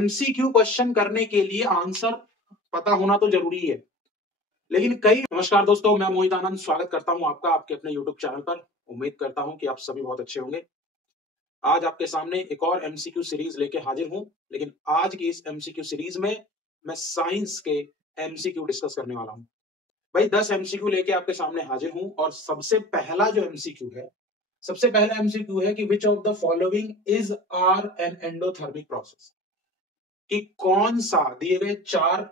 MCQ question करने के लिए आंसर पता होना तो जरूरी है, लेकिन नमस्कार दोस्तों, मैं मोहित आनंद स्वागत करता हूं आपका आपके अपने यूट्यूब चैनल पर। उम्मीद करता हूं कि आप सभी बहुत अच्छे होंगे। आज आपके सामने एक और एमसीक्यू सीरीज लेके हाजिर हूं, लेकिन आज की इस एमसीक्यू सीरीज में मैं साइंस के एमसीक्यू डिस्कस करने वाला हूं। भाई 10 एमसीक्यू लेके आपके सामने हाजिर हूं और सबसे पहला एमसीक्यू है कि which of the following is are an endothermic process, कि कौन सा दिए गए 4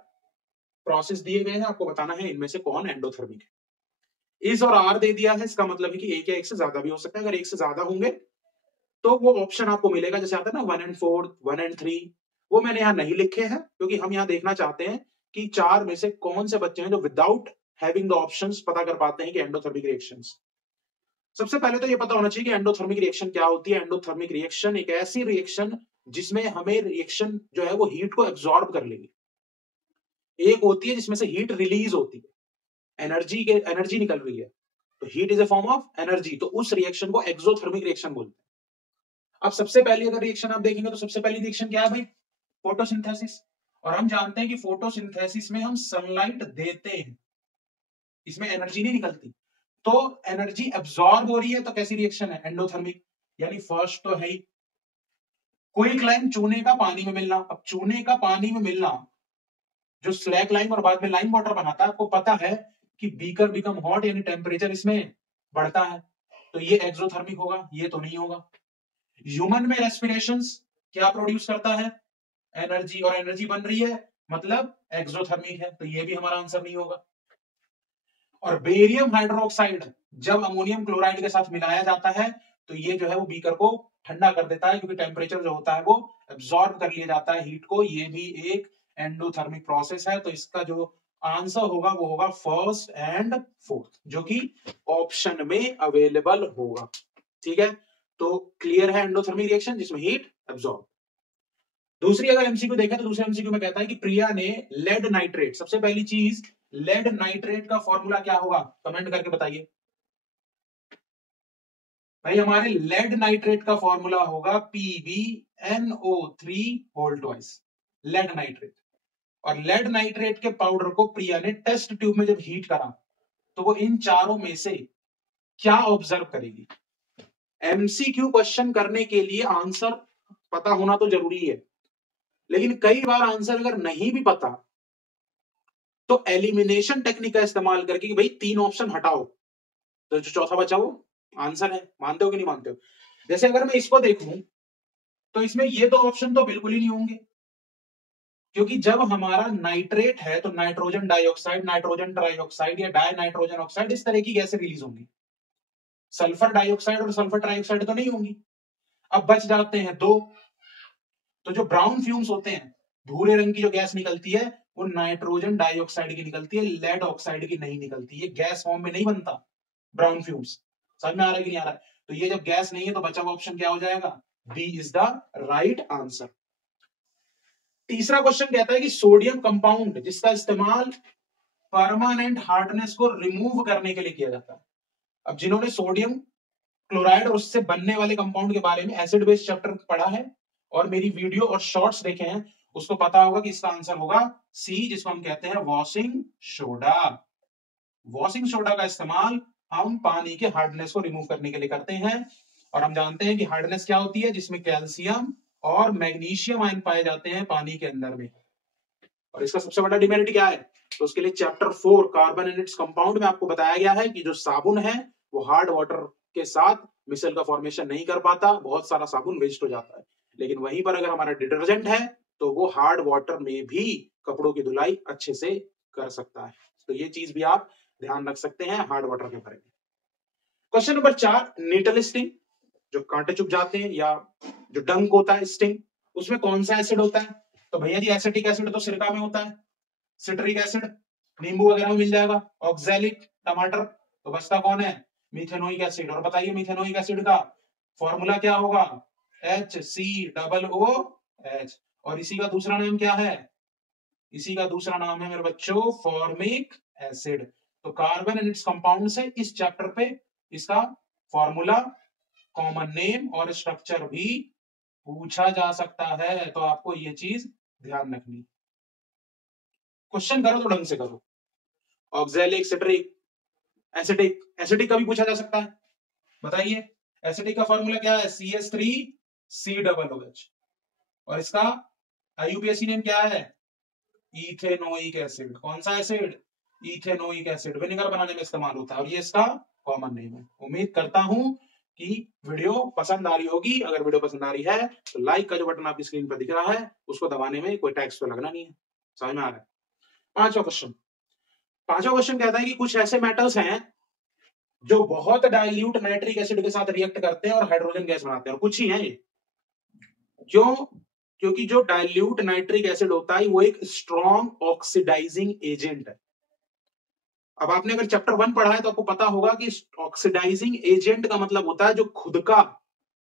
प्रोसेस दिए गए हैं, आपको बताना है इनमें से कौन एंडोथर्मिक है। इज और आर दे दिया है, इसका मतलब है कि एक या एक से ज्यादा भी हो सकता है। अगर एक से ज्यादा होंगे तो वो ऑप्शन आपको मिलेगा, जैसे आता है ना 1 and 4, 1 and 3। वो मैंने यहां नहीं लिखे हैं क्योंकि हम यहां देखना चाहते हैं कि 4 में से कौन से बच्चे हैं जो विदाउट हैविंग द ऑप्शंस पता कर पाते हैं कि एंडोथर्मिक रिएक्शंस। सबसे पहले तो ये पता होना चाहिए कि एंडोथर्मिक रिएक्शन क्या होती है। एंडोथर्मिक रिएक्शन एक ऐसी रिएक्शन जिसमें हमें रिएक्शन जो है वो हीट को एब्जॉर्ब कर लेगी। एक होती है जिसमें से हीट रिलीज होती है, एनर्जी निकल रही है, तो heat is a form of energy, तो उस रिएक्शन को एक्सोथर्मिक रिएक्शन बोलते हैं। अब सबसे पहली अगर रिएक्शन आप देखेंगे तो सबसे पहली रिएक्शन क्या है भाई? फोटोसिंथेसिस। और हम जानते हैं कि फोटोसिंथेसिस में हम सनलाइट देते हैं, इसमें एनर्जी नहीं निकलती, तो एनर्जी एब्जॉर्ब हो रही है, तो कैसी रिएक्शन है? एंडोथर्मिक। यानी फर्स्ट तो है ही क्विक लाइम, चूने का पानी में मिलना। अब चूने का पानी में मिलना जो स्लैक लाइम और बाद में लाइम वाटर बनाता है, आपको पता है कि बीकर बिकम हॉट, यानी टेम्परेचर इसमें बढ़ता है, तो ये एक्सोथर्मिक होगा, ये तो नहीं होगा। ह्यूमन में रेस्पिरेशंस क्या प्रोड्यूस करता है? एनर्जी, और एनर्जी बन रही है, मतलब एक्सोथर्मिक है, तो ये भी हमारा आंसर नहीं होगा। और बेरियम हाइड्रोक्साइड जब अमोनियम क्लोराइड के साथ मिलाया जाता है तो ये जो है वो बीकर को ठंडा कर देता है, क्योंकि टेम्परेचर जो होता है वो एब्जॉर्ब कर लिया जाता है हीट को। ये भी एक एंडोथर्मिक प्रोसेस है, तो इसका जो आंसर होगा वो होगा फर्स्ट एंड फोर्थ, जो कि ऑप्शन में अवेलेबल होगा। ठीक है, तो क्लियर है एंडोथर्मिक रिएक्शन जिसमें हीट एब्जॉर्ब। दूसरी अगर एमसीक्यू देखें तो दूसरे एमसीक्यू में कहता है कि प्रिया ने लेड नाइट्रेट, सबसे पहली चीज लेड नाइट्रेट का फॉर्मूला क्या होगा, कमेंट करके बताइए भाई। हमारे लेड नाइट्रेट का फॉर्मूला होगा PbNO3 whole twice, lead nitrate. और लेड नाइट्रेट के पाउडर को प्रिया ने टेस्ट ट्यूब में जब हीट करा तो वो इन चारों में से क्या ऑब्जर्व करेगी। एमसीक्यू क्वेश्चन करने के लिए आंसर पता होना तो जरूरी है, लेकिन कई बार आंसर अगर नहीं भी पता तो एलिमिनेशन टेक्निक का इस्तेमाल करके भाई 3 ऑप्शन हटाओ तो जो चौथा बचा वो आंसर है। मानते हो कि नहीं मानते हो? जैसे अगर मैं इसको देखूं तो इसमें ये 2 ऑप्शन तो बिल्कुल ही नहीं होंगे, क्योंकि जब हमारा नाइट्रेट है तो नाइट्रोजन डाइऑक्साइड, नाइट्रोजन ट्राइऑक्साइड या डाई नाइट्रोजन ऑक्साइड, इस तरह की गैसें रिलीज होंगी। सल्फर डाइऑक्साइड और सल्फर ट्राइऑक्साइड तो नहीं होंगी। अब बच जाते हैं 2, तो जो ब्राउन फ्यूम्स होते हैं, भूरे रंग की जो गैस निकलती है वो नाइट्रोजन डाइऑक्साइड की निकलती है, लेड ऑक्साइड की नहीं निकलती। ये गैस फॉर्म में नहीं बनता ब्राउन फ्यूम्स। समझ में आ रहा है कि नहीं आ रहा है? तो ये जब गैस नहीं है तो बचा हुआ ऑप्शन क्या हो जाएगा? B is the right answer. तीसरा क्वेश्चन कहता है कि सोडियम कंपाउंड जिसका इस्तेमाल परमानेंट हार्डनेस को रिमूव करने के लिए किया जाता है। अब जिन्होंने सोडियम क्लोराइड और उससे बनने वाले कंपाउंड के बारे में एसिड बेस चैप्टर पढ़ा है और मेरी वीडियो और शॉर्ट्स देखे हैं, उसको पता होगा कि इसका आंसर होगा सी, जिसको हम कहते हैं वॉशिंग सोडा। वॉशिंग सोडा का इस्तेमाल हम पानी के हार्डनेस को रिमूव करने के लिए करते हैं, और हम जानते हैं कि हार्डनेस क्या होती है, जिसमें कैल्शियम और मैग्नीशियम आयन पाए जाते हैं पानी के अंदर में। और इसका सबसे बड़ा डिमेरिट क्या है, तो उसके लिए chapter 4 carbon and its compound में आपको बताया गया है कि जो साबुन है वो हार्ड वाटर के साथ मिसल का फॉर्मेशन नहीं कर पाता, बहुत सारा साबुन वेस्ट हो जाता है। लेकिन वहीं पर अगर हमारा डिटर्जेंट है तो वो हार्ड वाटर में भी कपड़ों की धुलाई अच्छे से कर सकता है। तो ये चीज भी आप ध्यान रख सकते हैं हार्ड वाटर के बारे में। क्वेश्चन नंबर 4, नीटल स्टिंग, जो कांटे चुभ जाते हैं या जो डंक होता है स्टिंग, उसमें कौन सा एसिड होता है? तो भैया जी एसिटिक एसिड तो सिरका में होता है, सिट्रिक एसिड नींबू वगैरह में मिल जाएगा, ऑक्सैलिक टमाटर, तो बचता कौन है? Methanoic acid. और बताइए मिथेनोइक एसिड का फॉर्मूला क्या होगा? HCOOH। और इसी का दूसरा नाम क्या है? इसी का दूसरा नाम है मेरे बच्चों फॉर्मिक एसिड। तो कार्बन एंड इट्स कंपाउंड से इस चैप्टर पे इसका फॉर्मूला, कॉमन नेम और स्ट्रक्चर भी पूछा जा सकता है, तो आपको ये चीज ध्यान रखनी। क्वेश्चन करो तो ढंग से करो। ऑक्सैलिक, सिट्रिक, एसिटिक, एसिटिक का भी पूछा जा सकता है, बताइए। एसिटिक का फॉर्मूला क्या है? CH3COOH। और इसका IUPAC नेम क्या है? Ethanoic acid. कौन सा एसिड? Ethanoic acid. विनेगर बनाने में इस्तेमाल होता है और ये इसका कॉमन नेम है। उम्मीद करता हूं कि वीडियो पसंद आ रही होगी। अगर वीडियो पसंद आ रही है तो लाइक का जो बटन आपकी स्क्रीन पर दिख रहा है उसको दबाने में कोई टैक्स तो लगना नहीं है। समझ में आ रहा है? पांचवा क्वेश्चन कहता है कि कुछ ऐसे मेटल्स हैं जो बहुत डाइल्यूट नाइट्रिक एसिड के साथ रिएक्ट करते हैं और हाइड्रोजन गैस बनाते हैं, और कुछ ही हैं ये। क्यों? क्योंकि जो डाइल्यूट नाइट्रिक एसिड होता है वो एक स्ट्रॉन्ग ऑक्सीडाइजिंग एजेंट है। अब आपने अगर चैप्टर 1 पढ़ा है तो आपको पता होगा कि ऑक्सीडाइजिंग एजेंट का मतलब होता है जो खुद का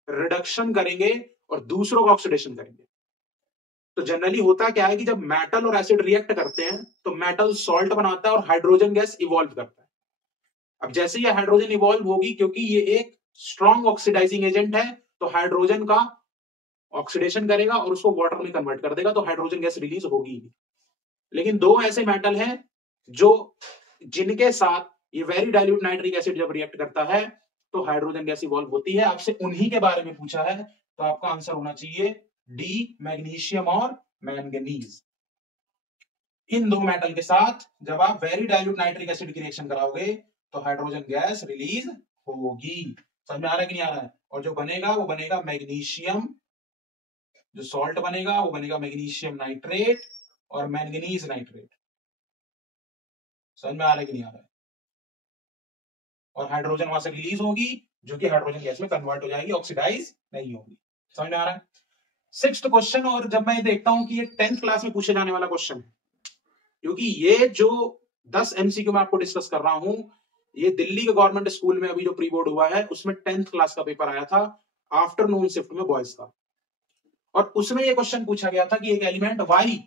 रिडक्शन करेंगे और दूसरों का ऑक्सीडेशन करेंगे। तो जनरली होता क्या है कि जब मेटल और एसिड रिएक्ट करते हैं तो मेटल सॉल्ट बनाता है और हाइड्रोजन गैस इवॉल्व करता है। अब जैसे ये हाइड्रोजन इवॉल्व होगी, क्योंकि ये एक स्ट्रॉन्ग ऑक्सीडाइजिंग एजेंट है, तो हाइड्रोजन का ऑक्सीडेशन करेगा और उसको वाटर में कन्वर्ट कर देगा, तो हाइड्रोजन गैस रिलीज होगी। लेकिन दो ऐसे मेटल हैं जो जिनके साथ ये वेरी डाइल्यूट नाइट्रिक एसिड जब रिएक्ट करता है तो हाइड्रोजन गैस इवॉल्व होती है। आपसे उन्हीं के बारे में पूछा है, तो आपका आंसर होना चाहिए डी, मैग्नीशियम और मैंगनीज। इन दो मेटल के साथ जब आप वेरी डाइल्यूट नाइट्रिक एसिड की रिएक्शन कराओगे तो हाइड्रोजन गैस रिलीज होगी। समझ में आ रहा है कि नहीं आ रहा है? और जो बनेगा वो बनेगा मैग्नीशियम, जो सॉल्ट बनेगा वो बनेगा मैग्नीशियम नाइट्रेट और मैंगनीज नाइट्रेट। समझ में आ रहा है कि नहीं आ रहा है? और हाइड्रोजन वहां से रिलीज होगी जो कि हाइड्रोजन गैस में कन्वर्ट हो जाएगी, ऑक्सीडाइज नहीं होगी। समझ में आ रहा है? 6th क्वेश्चन, और जब मैं देखता हूं कि ये 10th क्लास में पूछे जाने वाला क्वेश्चन है, क्योंकि ये जो 10 MCQ में आपको डिस्कस कर रहा हूं, ये दिल्ली के गवर्नमेंट स्कूल में अभी जो प्री बोर्ड हुआ है उसमें 10th क्लास का पेपर आया था, आफ्टरनून शिफ्ट में बॉयज का। और उसमें ये क्वेश्चन पूछा गया था कि एक एलिमेंट वाई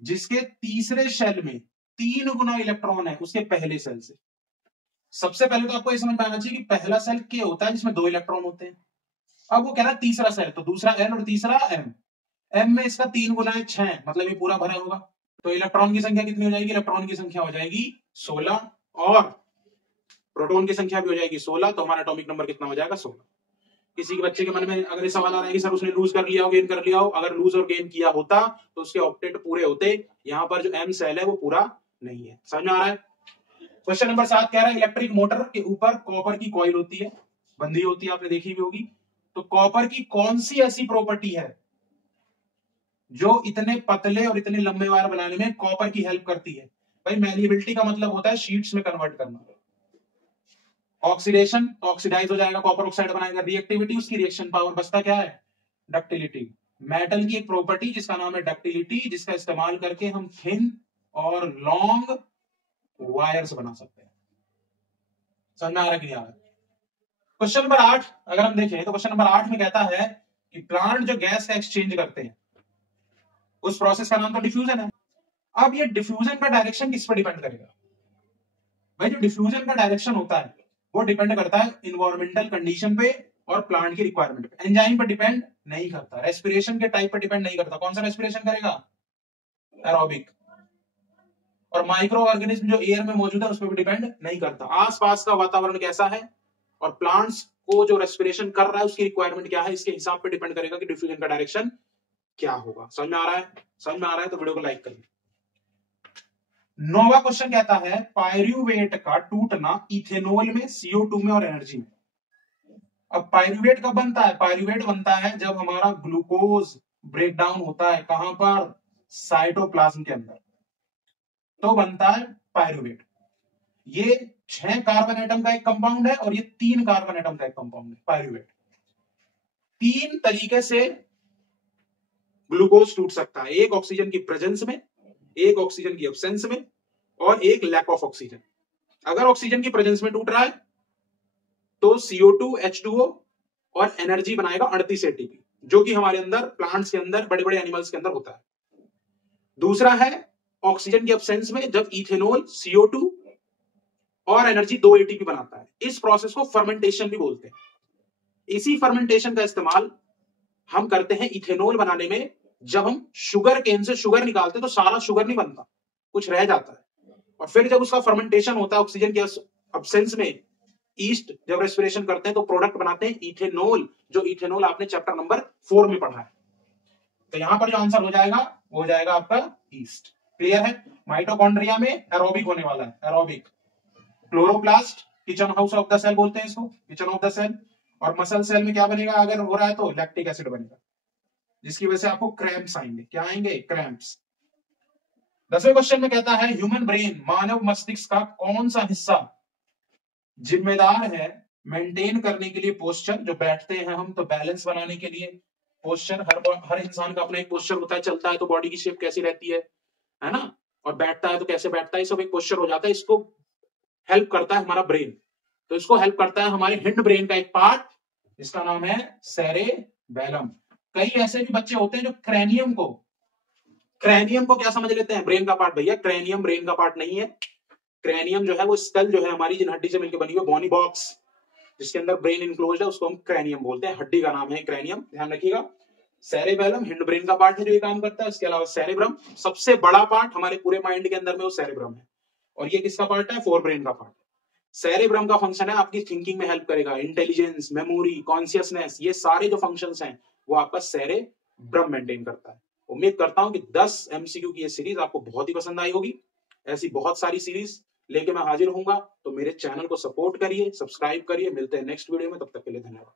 जिसके तीसरे शेल में 3 गुना इलेक्ट्रॉन है उसके पहले सेल से। सबसे पहले तो आपको ये समझ में आना चाहिए कि पहला सेल के होता है जिसमें 2 इलेक्ट्रॉन होते हैं। अब वो कह रहा है तीसरा सेल, तो दूसरा L और तीसरा M में इसका 3 गुना है 6, मतलब ये पूरा भरा होगा। तो इलेक्ट्रॉन की संख्या कितनी हो जाएगी? इलेक्ट्रॉन की संख्या हो जाएगी 16 और प्रोटॉन की संख्या भी हो जाएगी 16, तो हमारा एटॉमिक नंबर कितना हो जाएगा? 16। किसी के बच्चे के मन में अगर ये सवाल आ रहा है कि सर उसने लूज कर लिया हो, गेन कर लिया हो, अगर लूज और गेन किया होता तो उसके ऑक्टेट पूरे होते। यहाँ पर जो M सेल है वो पूरा नहीं है। समझ में आ रहा है? क्वेश्चन नंबर 7 कह रहा है इलेक्ट्रिक मोटर के ऊपर कॉपर की कॉइल होती है, बंधी होती है, आपने देखी भी होगी। तो कॉपर की कौन सी ऐसी प्रॉपर्टी है जो इतने पतले और इतने लंबे वायर बनाने में कॉपर की हेल्प करती है? भाई मैलिएबिलिटी का मतलब होता है शीट्स में कन्वर्ट करना। ऑक्सीडेशन, ऑक्सीडाइज हो जाएगा, कॉपर ऑक्साइड बनाएगा। रिएक्टिविटी, उसकी रिएक्शन पावर। बचता क्या है? डक्टिलिटी। मेटल की एक प्रॉपर्टी जिसका नाम है डक्टिलिटी, जिसका इस्तेमाल करके हम थिन और लॉन्ग वायर्स बना सकते हैं। समझ में आ रहा है कि नहीं आ रहा है? क्वेश्चन नंबर 8 अगर हम देखें तो क्वेश्चन नंबर 8 में कहता है कि प्लांट जो गैस का एक्सचेंज करते हैं उस प्रोसेस का नाम तो डिफ्यूजन है। अब ये डिफ्यूजन का डायरेक्शन किस पर डिपेंड करेगा? भाई जो डिफ्यूजन का डायरेक्शन होता है वो डिपेंड करता है इन्वायरमेंटल कंडीशन पे और प्लांट की रिक्वायरमेंट पे। एंजाइम पर डिपेंड नहीं करता, रेस्पिरेशन के टाइप पर डिपेंड नहीं करता। कौन सा रेस्पिरेशन करेगा? एरोबिक। और माइक्रो ऑर्गेनिज्म जो एयर में मौजूद है उस पर भी डिपेंड नहीं करता। आसपास का वातावरण कैसा है और प्लांट्स को जो रेस्पिरेशन कर रहा है उसकी रिक्वायरमेंट क्या है, इसके हिसाब पे डिपेंड करेगा कि डिफ्यूजन का डायरेक्शन क्या होगा। समझ में आ रहा है? समझ में आ रहा है तो वीडियो को लाइक करिए। 9वां क्वेश्चन कहता है पायरुवेट का टूटना इथेनॉल में, CO2 में और एनर्जी में। अब पायरुवेट कब बनता है? पायरुवेट बनता है जब हमारा ग्लूकोज ब्रेकडाउन होता है। कहां पर? साइटोप्लाज्म के अंदर, तो बनता है पायरुवेट। ये 6 कार्बन एटम का एक कंपाउंड है और ये 3 कार्बन एटम का एक कंपाउंड है पायरुवेट। 3 तरीके से ग्लूकोज टूट सकता है, एक ऑक्सीजन की प्रेजेंस में, एक ऑक्सीजन की एब्सेंस में और एक लैक ऑफ ऑक्सीजन। अगर ऑक्सीजन की प्रेजेंस में टूट रहा है तो CO2 H2O और एनर्जी बनाएगा 38 ATP, जो कि हमारे अंदर प्लांट्स के अंदर, बड़े बड़े एनिमल्स के अंदर होता है। दूसरा है ऑक्सीजन की एब्सेंस में जब इथेनॉल CO2 और एनर्जी 2 ATP बनाता है। इस प्रोसेस को फर्मेंटेशन भी बोलते हैं। इसी फर्मेंटेशन का इस्तेमाल हम करते हैं इथेनॉल बनाने में। जब हम शुगर केन से शुगर निकालते हैं तो सारा शुगर नहीं बनता, कुछ रह जाता है, और फिर जब उसका फर्मेंटेशन होता है ऑक्सीजन के अब्सेंस में, ईस्ट जब रेस्पिरेशन करते हैं तो प्रोडक्ट बनाते हैं इथेनॉल, जो इथेनॉल आपने चैप्टर नंबर 4 में पढ़ा है। तो यहां पर जो आंसर हो जाएगा वो हो जाएगा आपका ईस्ट। क्लियर है? माइटोकॉन्ड्रिया में एरोबिक होने वाला है, aerobic. Chloroplast kitchen house of the cell बोलते हैं इसको, किचन ऑफ द सेल। और मसल सेल में क्या बनेगा अगर हो रहा है तो लैक्टिक एसिड बनेगा, जिसकी वजह से आपको क्रैम्प्स आएंगे। क्या आएंगे? क्रैम्प्स। 10वें क्वेश्चन में कहता है ह्यूमन ब्रेन, मानव मस्तिष्क का कौन सा हिस्सा जिम्मेदार है मेंटेन करने के लिए पोस्चर, जो बैठते हैं हम तो बैलेंस बनाने के लिए पोस्चर, हर इंसान का अपना एक पोस्चर होता है, चलता है तो बॉडी की शेप कैसी रहती है ना, और बैठता है तो कैसे बैठता है, सब एक पोस्चर हो जाता है। इसको हेल्प करता है हमारा ब्रेन, तो इसको हेल्प करता है हमारे हिंड ब्रेन का एक पार्ट, इसका नाम है सेरेबेलम। कई ऐसे भी बच्चे होते हैं जो क्रैनियम को क्या समझ लेते हैं? ब्रेन का पार्ट। भैया क्रैनियम ब्रेन का पार्ट नहीं है। क्रैनियम जो है वो स्कल जो है हमारी जिन हड्डी से मिलकर बनी हुई बोनी बॉक्स, जिसके अंदर ब्रेन इनक्लोज्ड है, उसको हम क्रैनियम बोलते हैं। हड्डी का नाम है क्रैनियम, ध्यान रखिएगा। सेरेबेलम हिंड ब्रेन का पार्ट है जो ये काम करता है। इसके अलावा सेरेब्रम, सबसे बड़ा पार्ट हमारे पूरे माइंड के अंदर में वो सेरेब्रम है। और ये किसका पार्ट है? फोर ब्रेन का पार्ट। सेरेब्रम का फंक्शन है आपकी थिंकिंग में हेल्प करेगा, इंटेलिजेंस, मेमोरी, कॉन्शियसनेस, ये सारे जो फंक्शंस हैं वो आपका सेरेब्रम मेंटेन करता है। उम्मीद करता हूं कि 10 एमसीक्यू की ये सीरीज आपको बहुत ही पसंद आई होगी। ऐसी बहुत सारी सीरीज लेके मैं हाजिर होऊंगा, तो मेरे चैनल को सपोर्ट करिए, सब्सक्राइब करिए। मिलते हैं नेक्स्ट वीडियो में, तब तक के लिए धन्यवाद।